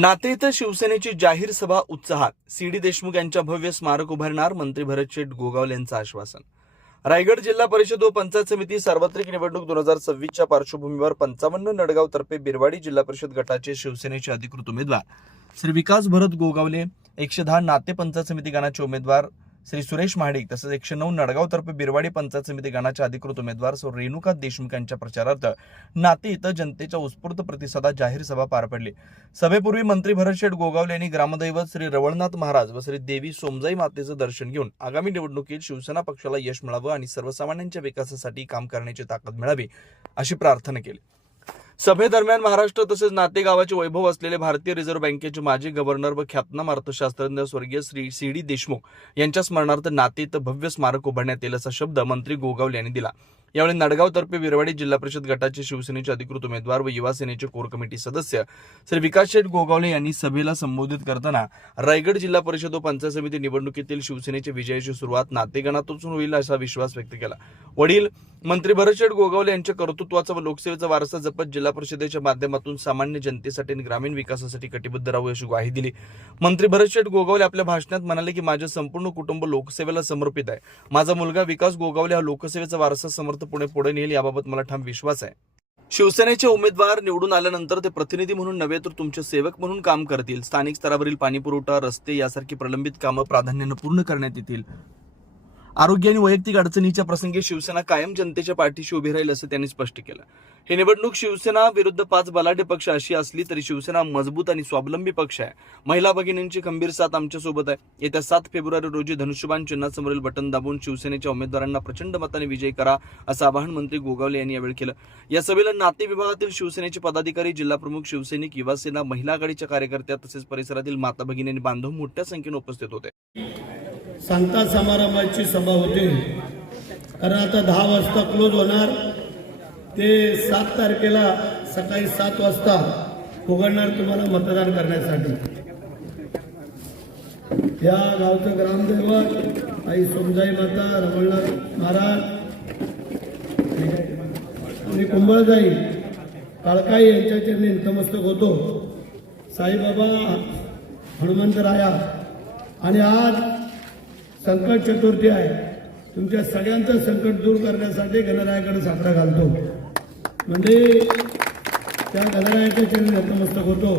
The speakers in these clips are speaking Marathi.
नाते इथं शिवसेनेची जाहीर सभा उत्साहात. सी डी देशमुख यांच्या भव्य स्मारक उभारणार मंत्री भरत शेठ गोगावले यांचं आश्वासन. रायगड जिल्हा परिषद व पंचायत समिती सार्वत्रिक निवडणूक दोन हजार सव्वीसच्या पार्श्वभूमीवर पंचावन्न नडगाव तर्फे बिरवाडी जिल्हा परिषद गटाचे शिवसेनेचे अधिकृत उमेदवार. श्री विकास भरत गोगावले एकशे दहा नाते पंचायत समिती गणाचे उमेदवार. श्री सुरेश महाडिक तसंच एकशे नऊ नडगाव तर्फे बिरवाडी पंचायत समिती गणाच्या अधिकृत उमेदवार सौ रेणुका देशमुख यांच्या प्रचारार्थ नाते इथं जनतेच्या उत्स्फूर्त प्रतिसादात जाहीर सभा पार पडली. सभेपूर्वी मंत्री भरत शेठ गोगावले यांनी ग्रामदैवत श्री रवळनाथ महाराज व श्री देवी सोमजाई मातेचं दर्शन घेऊन आगामी निवडणुकीत शिवसेना पक्षाला यश मिळावं आणि सर्वसामान्यांच्या विकासासाठी काम करण्याची ताकद मिळावी अशी प्रार्थना केली. सभेदरम्यान महाराष्ट्र तसेच नाते गावाचे वैभव असलेले भारतीय रिझर्व्ह बँकेचे माजी गव्हर्नर व ख्यातनाम अर्थशास्त्रज्ञ स्वर्गीय श्री सी डी देशमुख यांच्या स्मरणार्थ नाते भव्य स्मारक उभारण्यात येईल असा शब्द मंत्री गोगावले यांनी दिला. यावेळी नडगाव तर्फे विरवाडी जिल्हा परिषद गटाचे शिवसेनेचे अधिकृत उमेदवार व युवा सेनेचे कोर कमिटी सदस्य श्री विकास शेठ गोगावले यांनी सभेला संबोधित करताना रायगड जिल्हा परिषद व पंचायत समिती निवडणुकीतील शिवसेनेच्या विजयाची सुरुवात नातेगणातून होईल असा विश्वास व्यक्त केला. वडील मंत्री भरत शेठ गोगावले यांच्या कर्तृत्वाचा व लोकसेवेचा वारसा जपत जिल्हा परिषदेच्या माध्यमातून सामान्य जनतेसाठी आणि ग्रामीण विकासासाठी कटिबद्ध राहू अशी ग्वाही दिली. मंत्री भरत शेठ गोगावले आपल्या भाषणात म्हणाले की माझे संपूर्ण कुटुंब लोकसेवेला समर्पित आहे. माझा मुलगा विकास गोगावले हा लोकसेवेचा वारसा समर्थ समर्थपणे पुढे नेईल याबाबत मला ठाम विश्वास आहे. शिवसेनेचे उमेदवार निवडून आल्यानंतर ते प्रतिनिधी म्हणून नव्हे तर तुमचे सेवक म्हणून काम करतील. स्थानिक स्तरावरील पाणीपुरवठा रस्ते यासारखी प्रलंबित कामं प्राधान्यानं पूर्ण करण्यात येतील. आरोग्य आणि वैयक्तिक अडचणीच्या प्रसंगी शिवसेना कायम जनतेच्या पाठीशी उभी राहील असं त्यांनी स्पष्ट केलं. ही निवडणूक शिवसेना विरुद्ध पाच बलाढ्य पक्ष अशी असली तरी शिवसेना मजबूत आणि स्वावलंबी पक्ष आहे. महिला भगिनींची खंबीर साथ आमच्यासोबत आहे. येत्या सात फेब्रुवारी रोजी धनुष्यबाण चिन्हासमोरील बटन दाबून शिवसेनेच्या उमेदवारांना प्रचंड मताने विजय करा असं आवाहन मंत्री गोगावले यांनी यावेळी केलं. या सभेला नाते विभागातील शिवसेनेचे पदाधिकारी जिल्हाप्रमुख शिवसैनिक युवा सेना महिला आघाडीच्या कार्यकर्त्या तसेच परिसरातील माता भगिनी आणि बांधव मोठ्या संख्येने उपस्थित होते. सांगता समारंभाची सभा होती. कारण आता दहा वाजता क्लोज होणार. ते सात तारखेला सकाळी सात वाजता उघडणार तुम्हाला मतदान करण्यासाठी. या गावचं ग्रामदैवत आई सोमजाई माता रमणनाथ महाराज आणि कुंभळजाई काळकाई यांच्या चरणी नतमस्तक होतो. साईबाबा हनुमंतराया. आणि आज संकट चतुर्थी आहे. तुमच्या सगळ्यांचं संकट दूर करण्यासाठी गणरायाकडे साखरा घालतो. म्हणजे त्या गणरायाच्या नतमस्तक होतो.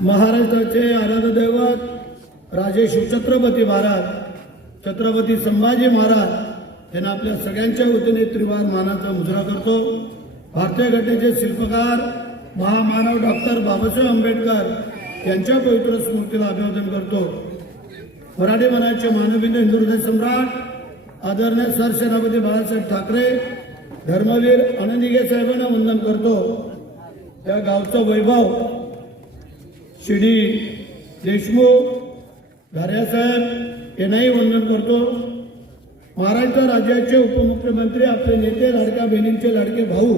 महाराष्ट्राचे आराध्य दैवत राजे शिवछत्रपती महाराज छत्रपती संभाजी महाराज यांना आपल्या सगळ्यांच्या वतीने त्रिवार मानाचा मुजरा करतो. भारतीय घटनेचे शिल्पकार महामानव डॉक्टर बाबासाहेब आंबेडकर यांच्या पवित्र स्मृतीला अभिवादन करतो. मराठी मनाचे मानविंद हिंदू हृदय सम्राट आदरणीय सरसेनापती बाळासाहेब ठाकरे धर्मवीर आनंदिगे साहेबांना वंदन करतो. या गावचं वैभव शिडी देशमुख घाऱ्यासाहेब यांनाही वंदन करतो. महाराष्ट्र राज्याचे उपमुख्यमंत्री आपले नेते लाडक्या बहिणींचे लाडके भाऊ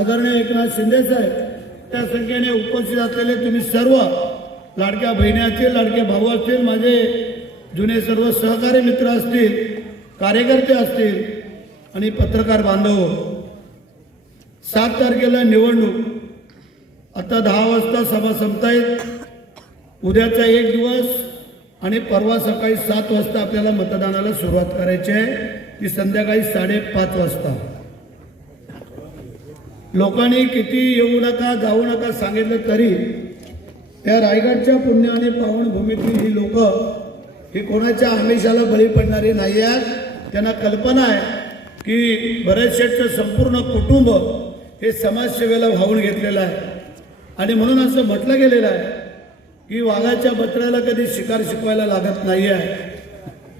आदरणीय एकनाथ शिंदे साहेब त्या संख्येने उपस्थित असलेले तुम्ही सर्व लाडक्या बहिणी असतील लाडके भाऊ असतील माझे जुने सर्व सहकारी मित्र असतील कार्यकर्ते असतील आणि पत्रकार बांधव सात तारखेला निवडणूक. आता दहा वाजता सभा संपतायत. उद्याचा एक दिवस आणि परवा सकाळी सात वाजता आपल्याला मतदानाला सुरुवात करायची आहे. ती संध्याकाळी साडेपाच वाजता. लोकांनी किती येऊ नका जाऊ नका सांगितलं तरी त्या रायगडच्या पुण्य आणि पावनभूमीतली ही लोक ही कोणाच्या आमिषाला बळी पडणारी नाही आहेत. त्यांना कल्पना आहे की बरेच संपूर्ण कुटुंब हे समाजसेवेला वाहून घेतलेलं आहे. आणि म्हणून असं म्हटलं गेलेलं आहे की वाघाच्या बत्र्याला कधी शिकार शिकवायला लागत नाही आहे.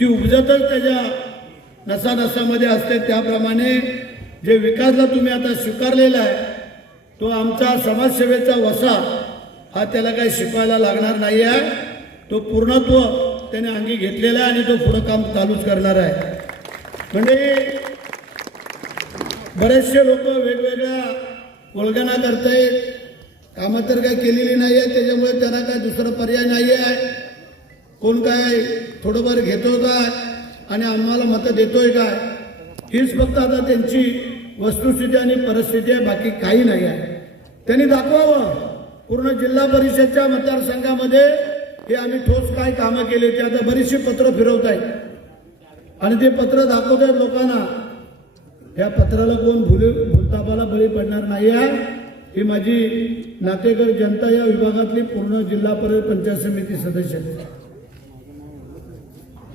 ती उपजतच त्याच्या नसानसामध्ये असते. त्याप्रमाणे जे विकासला तुम्ही आता स्वीकारलेला आहे तो आमचा समाजसेवेचा वसा हा त्याला काही शिकवायला लागणार नाही आहे तो पूर्णत्व त्याने अंगी घेतलेला आहे आणि तो पुढं काम चालूच करणार आहे. म्हणजे बरेचसे लोक वेगवेगळ्या वळगणा करतायत. कामं तर काय केलेली नाही आहे त्याच्यामुळे त्यांना काय दुसरा पर्याय नाही आहे कोण काय थोडंफार घेतो काय आणि आम्हाला मतं देतोय काय हीच फक्त आता त्यांची वस्तुस्थिती आणि परिस्थिती आहे बाकी काही नाही आहे. त्यांनी दाखवावं. पूर्ण जिल्हा परिषदच्या मतदारसंघामध्ये हे आम्ही ठोस काय कामं केले ते आता बरीचशी पत्र फिरवत आहेत. आणि ते पत्र दाखवत आहेत लोकांना. या पत्राला कोण भुले भूलतापाला बळी पडणार नाही आहे. ही माझी नातेकर जनता या विभागातली पूर्ण जिल्हा परिषद पंचायत समिती सदस्य आहे.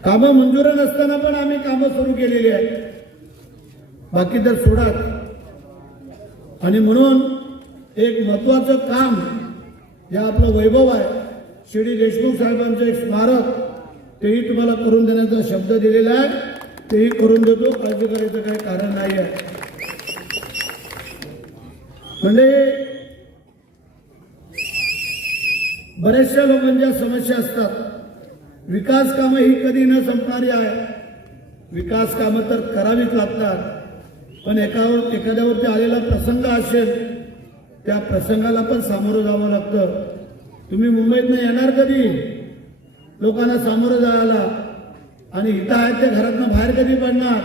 कामं मंजूर नसताना पण आम्ही कामं सुरू केलेली आहेत. बाकी तर सोडात. आणि म्हणून एक महत्वाचं काम हे आपलं वैभव आहे. श्री देशमुख साहेबांचं एक स्मारक तेही तुम्हाला करून देण्याचा शब्द दिलेला आहे. तेही करून देतो काळजी करायचं काही कारण नाही आहे. म्हणजे बऱ्याचशा लोकांच्या समस्या असतात. विकास कामं ही कधी न संपणारी आहे विकास कामं तर करावीच लागतात. पण एकावर एखाद्यावरती आलेला प्रसंग असेल त्या प्रसंगाला पण सामोरं जावं लागतं. तुम्ही मुंबईतनं येणार कधी? लोकांना सामोरं जायला. आणि इथं आहेत त्या घरातनं बाहेर कधी पडणार?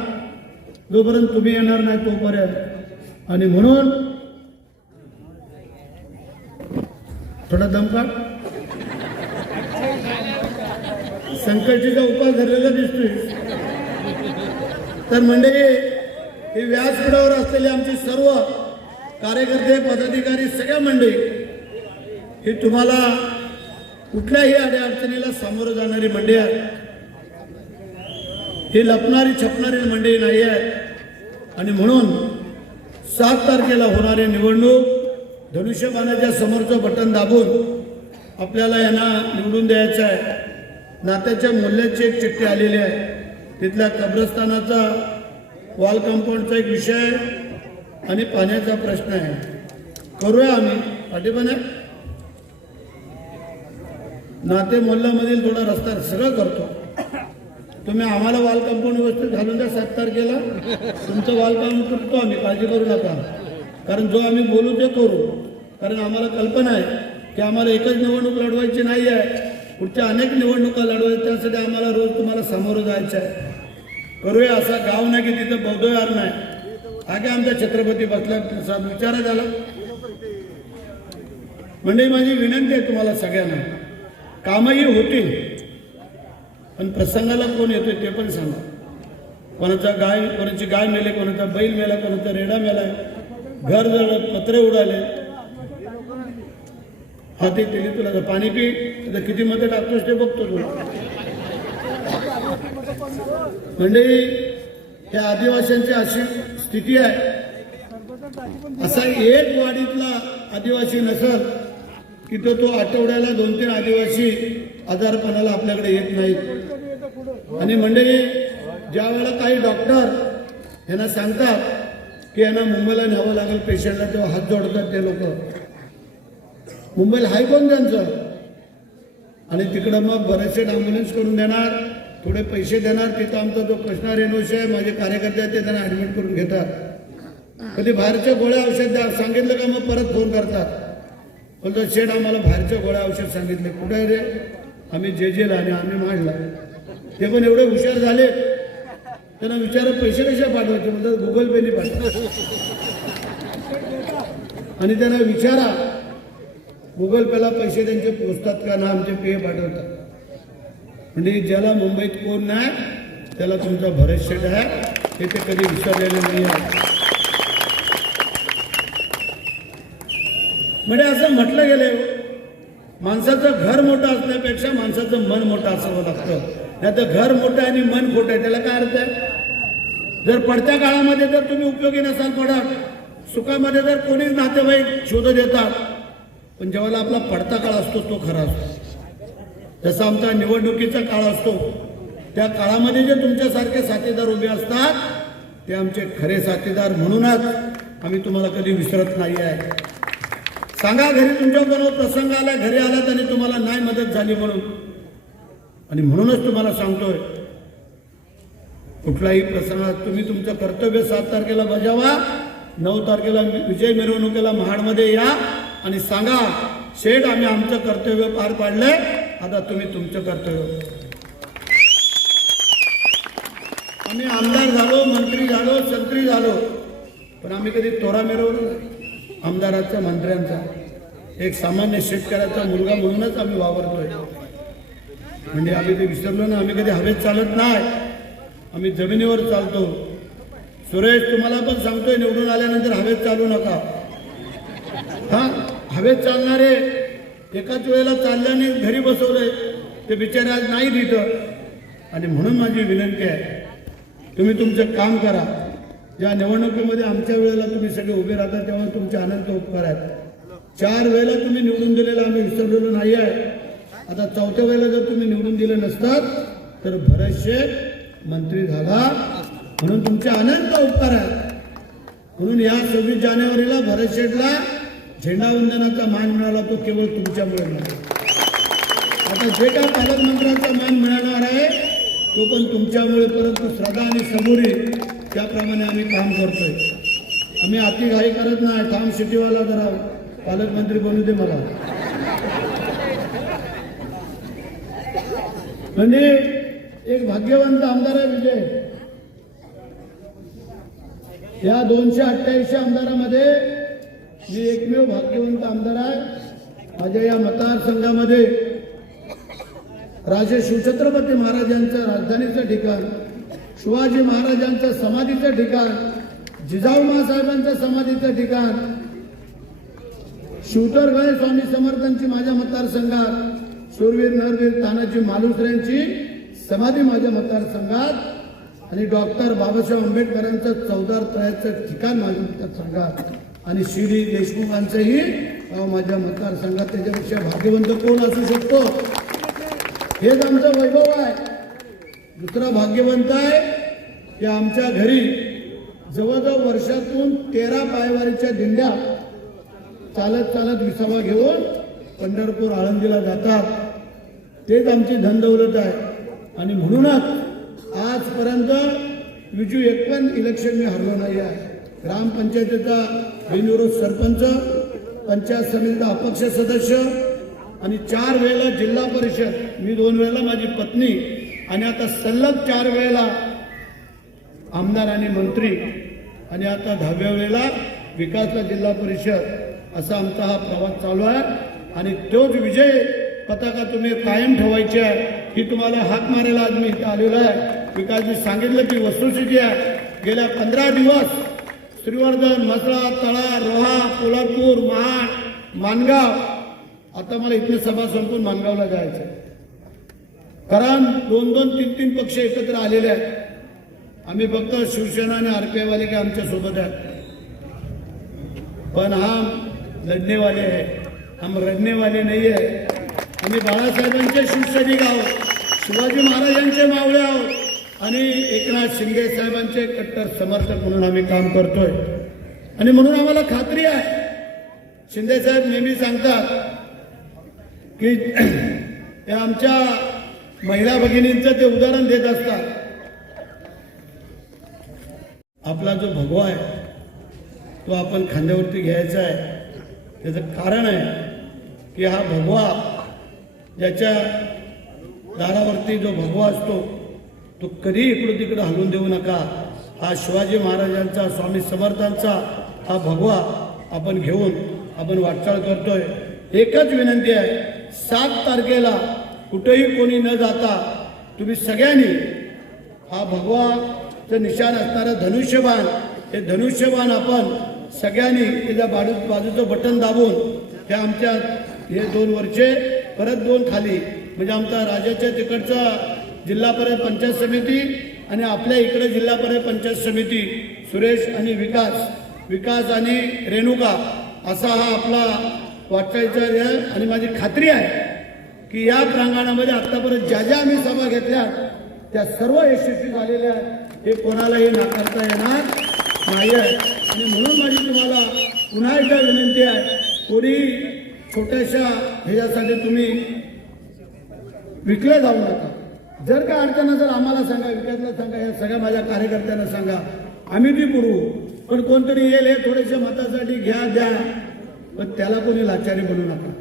जोपर्यंत तुम्ही येणार नाही तोपर्यंत. आणि म्हणून थोडा दमकाट संकष्टीचा उपास धरलेला दिसतोय. तर म्हणजे हे व्यासपीठावर असलेली आमची सर्व कार्यकर्ते पदाधिकारी सगळ्या मंडळी ही तुम्हाला कुठल्याही अडचणीला सामोरं जाणारी मंडळी आहे ही लपणारी छपणारी मंडळी नाही आहे आणि म्हणून सात तारखेला होणारी निवडणूक धनुष्यबाणाच्या समोरचं बटन दाबून आपल्याला यांना निवडून द्यायचं आहे. नात्याच्या मूल्याची एक चिठ्ठी आलेली आहे. तिथल्या कब्रस्तानाचा वॉल कंपाऊंडचा एक विषय आहे. आणि पाण्याचा प्रश्न आहे. करूया आम्ही. पाठीपण आहे नाते मोहल्ल्यामधील थोडा रस्ता सगळं करतो. तुम्ही आम्हाला वाल कंपाऊंड व्यवस्थित घालून द्या सात तारखेला. तुमचं वाल काम करतो आम्ही. काळजी करू नका. कारण जो आम्ही बोलू ते करू. कारण आम्हाला कल्पना आहे की आम्हाला एकच निवडणूक लढवायची नाही आहे. पुढच्या अनेक निवडणुका लढवायच्या त्यासाठी आम्हाला रोज तुम्हाला सामोरं जायचं आहे. करूया असा गाव नाही की तिथं बौद्धविहार नाही. आगे आमचा छत्रपती बसला प्रसाद विचारा झाला. म्हणजे माझी विनंती आहे तुम्हाला सगळ्यांना कामही होतील पण प्रसंगाला कोण येतोय ते पण सांगा. कोणाचा गाय कोणाची गाय मेले कोणाचा बैल मेला कोणाचा रेडा मेलाय घर जळलं पत्रे उडाले. हा ते दिली तुला पाणी पी आता किती मध्ये टाकतोस ते बघतो तू. म्हणजे या आदिवासींची अशी स्थिती आहे. असा एक वाडीतला आदिवासी नसल की तो तो आठवड्याला दोन तीन आदिवासी आजारपणाला आपल्याकडे येत नाहीत. आणि मंडळी ज्या वेळेला काही डॉक्टर यांना सांगतात की यांना मुंबईला न्यावं लागेल पेशंटला तेव्हा हात जोडतात ते लोक. मुंबईला हाय कोण त्यांचं. आणि तिकडं मग बरेचसे ॲम्ब्युलन्स करून देणार. थोडे पैसे देणार तिथं आमचा जो कृष्णा रेणोशी आहे माझे कार्यकर्ते आहेत ते त्यांना ॲडमिट करून घेतात. कधी बाहेरच्या गोळ्या औषध द्या सांगितलं का मग परत फोन करतात. बोलतो शेड आम्हाला बाहेरच्या गोळ्या औषध सांगितले कुठे आहे रे? आम्ही जे जेला आणि आम्ही मांडला. ते पण एवढे हुशार झाले. त्यांना विचार पैसे कशा पाठवायचे? म्हणतात गुगल पेने पाठवा. आणि त्यांना विचारा गुगल पेला पैसे त्यांचे पोचतात का? ना आमचे पे पाठवतात. म्हणजे ज्याला मुंबईत कोण नाही त्याला तुमचा भरत शेट आहे. हे ते कधी विसरलेले नाही आहे म्हणजे असं म्हटलं गेलं माणसाचं घर मोठं असण्यापेक्षा माणसाचं मन मोठं असावं लागतं. नाही तर घर मोठं आहे आणि मन खोटं आहे त्याला काय अर्थ आहे? जर पडत्या काळामध्ये जर तुम्ही उपयोगी नसाल पडत सुखामध्ये जर कोणीच नातेवाईक शोध देतात पण जेव्हा आपला पडता काळ असतो तो खरा असतो. जसा आमचा निवडणुकीचा काळ असतो त्या काळामध्ये जे तुमच्यासारखे साथीदार उभे असतात ते आमचे खरे साथीदार म्हणूनच आम्ही तुम्हाला कधी विसरत नाही आहे. सांगा घरी तुमच्याबरोबर प्रसंग आला घरी आलात आणि तुम्हाला नाही मदत झाली म्हणून. आणि म्हणूनच तुम्हाला सांगतोय कुठलाही प्रसंगात तुम्ही तुमचं कर्तव्य सात तारखेला बजावा नऊ तारखेला विजय मिरवणुकीला महाडमध्ये या आणि सांगा शेठ आम्ही आमचं कर्तव्य पार पाडलंय आता तुम्ही तुमचं कर्तव्य. आम्ही आमदार झालो मंत्री झालो संत्री झालो. पण आम्ही कधी तोरा मिरवलो आमदाराचा मंत्र्यांचा. एक सामान्य शेतकऱ्याचा मुलगा म्हणूनच आम्ही वावरतोय. म्हणजे आम्ही ते विसरलो ना आम्ही कधी हवेत चालत नाही. आम्ही जमिनीवर चालतो. सुरेश तुम्हाला पण सांगतोय निवडून आल्यानंतर हवेत चालू नका. हा हवेत चालणारे एकाच वेळेला चालल्याने घरी बसवलंय. ते बिचारे आज नाही तिथं आणि म्हणून माझी विनंती आहे तुम्ही तुमचं काम करा. या निवडणुकीमध्ये आमच्या वेळेला तुम्ही सगळे उभे राहता तेव्हा तुमचे अनंत उपकार आहेत. चार वेळेला तुम्ही निवडून दिलेला आम्ही विसरलेलो नाही आहे. आता चौथ्या वेळेला जर तुम्ही निवडून दिले नसतात तर भरतशे मंत्री झाला. म्हणून तुमचे अनंत उपकार आहेत. म्हणून या सव्वीस जानेवारीला भरत शेठला झेंडावंदनाचा मान मिळाला तो केवळ तुमच्यामुळे मिळाला आता जे काय पालकमंत्र्यांचा मान मिळणार आहे तो पण तुमच्यामुळे परंतु श्रद्धा आणि सबुरी त्याप्रमाणे आम्ही काम करतोय. आम्ही अति घाई करत नाही काम सिटीवाला जरा पालकमंत्री बनू दे मला. म्हणजे एक भाग्यवंत आमदार आहे विजय. या दोनशे अठ्ठ्याऐंशी आमदारामध्ये मी एकमेव भाग्यवंत आमदार आहे. माझ्या या मतदारसंघामध्ये राजे शिवछत्रपती महाराजांचं राजधानीचं ठिकाण शिवाजी महाराजांचं समाधीचं ठिकाण जिजाऊ महासाहेबांचं समाधीचं ठिकाण शिवतरगळे स्वामी समर्थांची माझ्या मतदारसंघात शूरवीर नरवीर तानाजी मालुसऱ्यांची समाधी माझ्या मतदारसंघात आणि डॉक्टर बाबासाहेब आंबेडकरांचं चौदार त्रयाचं ठिकाण माझ्या मतदारसंघात आणि शिडी देशमुखांचंही माझ्या मतदारसंघात त्याच्यापेक्षा भाग्यवंत कोण असू शकतो? हेच आमचं वैभव आहे. दुसरा भाग्यवंत आहे की आमच्या घरी जवळजवळ वर्षातून तेरा पायवारीच्या दिंड्या चालत चालत विसावा घेऊन पंढरपूर आळंदीला जातात. तेच आमची धनदौलत आहे. आणि म्हणूनच आजपर्यंत विजू एक पण इलेक्शन मी हरलो नाही आहे. ग्रामपंचायतीचा बिनविरोध सरपंच पंचायत समितीचा अपक्ष सदस्य आणि चार वेळेला जिल्हा परिषद. मी दोन वेळेला माझी पत्नी आणि आता सलग चार वेळेला आमदार आणि मंत्री आणि आता दहाव्या वेळेला विकासला जिल्हा परिषद असा आमचा हा प्रवास चालू आहे. आणि तोच विजय पताका तुम्ही कायम ठेवायची आहे. ही तुम्हाला हात मारायला आज मी इथं आलेलो आहे. विकासजी सांगितलं की वस्तुस्थिती आहे. गेल्या पंधरा दिवस श्रीवर्धन म्हसळा तळा रोहा कोल्हापूर महाड मानगाव. आता मला इथली सभा संपून मानगावला जायचं आहे. कारण दोन दोन तीन तीन पक्ष एकत्र आलेले आहेत. आम्ही फक्त शिवसेना आणि आरपीआय आयवाले काय आमच्यासोबत आहेत. पण हा लढने वाले हम रडणेवाले वाले आहे. आम्ही बाळासाहेबांचे शिवसैनिक आहोत शिवाजी महाराजांचे मावळे आहोत. आणि एकनाथ शिंदे साहेबांचे कट्टर समर्थक म्हणून आम्ही काम करतोय. आणि म्हणून आम्हाला खात्री आहे. शिंदे साहेब नेहमी सांगतात की ते आमच्या महिला भगिनींचं ते उदाहरण देत असतात. आपला जो भगवा आहे तो आपण खांद्यावरती घ्यायचा आहे. त्याचं कारण आहे की हा भगवा ज्याच्या दारावरती जो भगवा असतो तो कधी इकडं तिकडं हलवून देऊ नका. हा शिवाजी महाराजांचा स्वामी समर्थांचा हा भगवा आपण घेऊन आपण वाटचाल करतोय. एकच विनंती आहे सात तारखेला कुठेही कोणी न जाता तुम्ही सगळ्यांनी हा भगवाचं निशाण असणारा धनुष्यबाण हे धनुष्यबाण आपण सगळ्यांनी त्याच्या बाजू बाजूचं बटन दाबून हे आमच्या हे दोन वर्षे परत दोन खाली म्हणजे आमचा राजाच्या तिकडचा जिल्हा पर्यंत पंचायत समिती आणि आपल्या इकडे जिल्हा पर्यंत पंचायत समिती सुरेश आणि विकास विकास आणि रेणुका असा हा आपला वाटचालीचा आहे. आणि माझी खात्री आहे की या प्रांगणामध्ये आत्तापर्यंत ज्या ज्या आम्ही सभा घेतल्या त्या सर्व यशस्वी झालेल्या आहेत. हे कोणालाही नाकारता येणार नाही आहे आणि म्हणून माझी तुम्हाला पुन्हा एकदा विनंती आहे कोणी छोट्याशा ह्याच्यासाठी तुम्ही विकले जाऊ नका. जर काय अडचण असेल आम्हाला सांगा विकासला सांगा या सगळ्या माझ्या कार्यकर्त्यांना सांगा. आम्ही ती पुरवू पण कोणतरी येईल हे थोडेसे मतासाठी घ्या द्या. पण त्याला कोणी लाचारी बनू नका.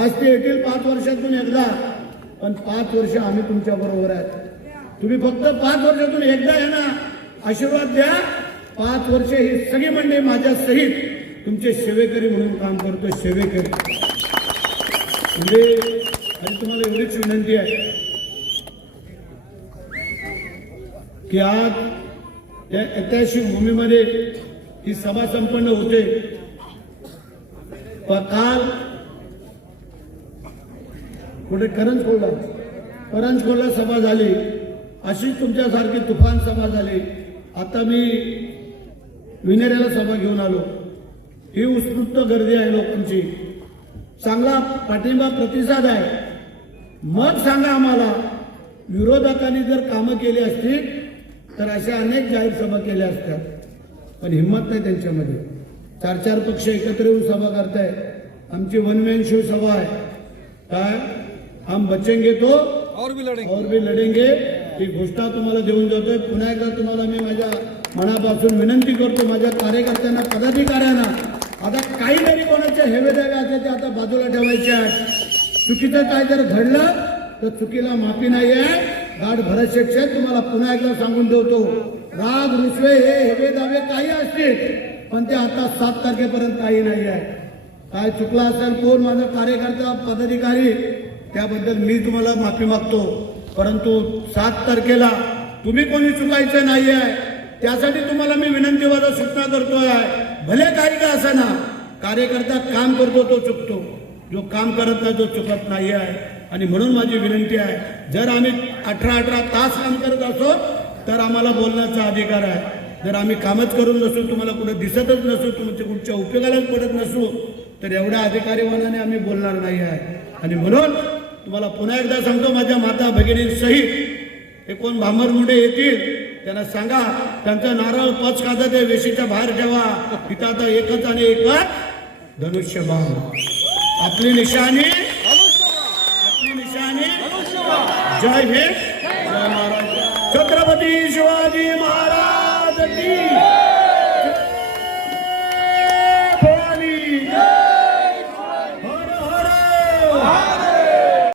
आज ते येतील पाच वर्षातून एकदा पण पाच वर्ष आम्ही तुमच्या बरोबर आहेत. तुम्ही फक्त पाच वर्षातून एकदा या ना. आशीर्वाद द्या. पाच वर्ष ही सगळी मंडळी माझ्या सहित तुमचे सेवेकरी म्हणून काम करतो सेवेकरी. म्हणजे आणि तुम्हाला एवढीच विनंती आहे. की आज या ऐतिहासिक भूमीमध्ये ही सभा संपन्न होते. पण काल कुठे करंज खोला करंज खोला सभा झाली. अशीच तुमच्यासारखी तुफान सभा झाली. आता मी विनेऱ्याला सभा घेऊन आलो. ही उत्स्फूर्त गर्दी आहे लोकांची. चांगला पाठिंबा प्रतिसाद आहे. मग सांगा आम्हाला. विरोधकांनी जर कामं केली असतील तर अशा अनेक जाहीर सभा केल्या असत्या. पण हिंमत नाही त्यांच्यामध्ये. चार चार पक्ष एकत्र येऊन सभा करताय. आमची वन मॅन शिव सभा आहे. काय? हम बचेंगे तो और भी लड़ेंगे. और भी लढेंगे ही घोषणा तुम्हाला देऊन जातोय. पुन्हा एकदा तुम्हाला मी माझ्या मनापासून विनंती करतो. माझ्या कार्यकर्त्यांना पदाधिकाऱ्यांना. आता काही जरी कोणाचे हेवे देवे असेल ते आता बाजूला ठेवायचे आहे चुकीचं काय जर घडलं तर चुकीला माफी नाही आहे. गाठ भरत शेठ तुम्हाला पुन्हा एकदा सांगून ठेवतो. राग रुसवे हे हेवे दावे काही असतील पण ते आता सात तारखेपर्यंत काही नाही आहे. काय चुकला असेल कोण माझा कार्यकर्ता पदाधिकारी त्याबद्दल मी तुम्हाला माफी मागतो. परंतु सात तारखेला तुम्ही कोणी चुकायचं नाही आहे त्यासाठी तुम्हाला मी विनंती विनंतीवादा सूचना करतोय. भले काही का ना कार्यकर्ता काम करतो तो चुकतो. जो काम करत नाही तो चुकत नाही आहे आणि म्हणून माझी विनंती आहे जर आम्ही अठरा अठरा तास काम करत असो तर आम्हाला बोलण्याचा अधिकार आहे. जर आम्ही कामच करून नसू तुम्हाला कुठं दिसतच नसू तुमच्या कुठच्या उपयोगालाच पडत नसू तर एवढ्या अधिकारीवानाने आम्ही बोलणार नाही आहे. आणि म्हणून तुम्हाला पुन्हा एकदा सांगतो माझ्या माता भगिनींसहित हे कोण भांबर मुंडे येतील त्यांना सांगा त्यांचा नारळ पच खाता ते वेशीच्या बाहेर ठेवा. तिथं आता एकच आणि एकच धनुष्यबाण. आपली निशाणी आपली निशाणी जय हिंद जय महाराज। छत्रपती शिवाजी महाराज।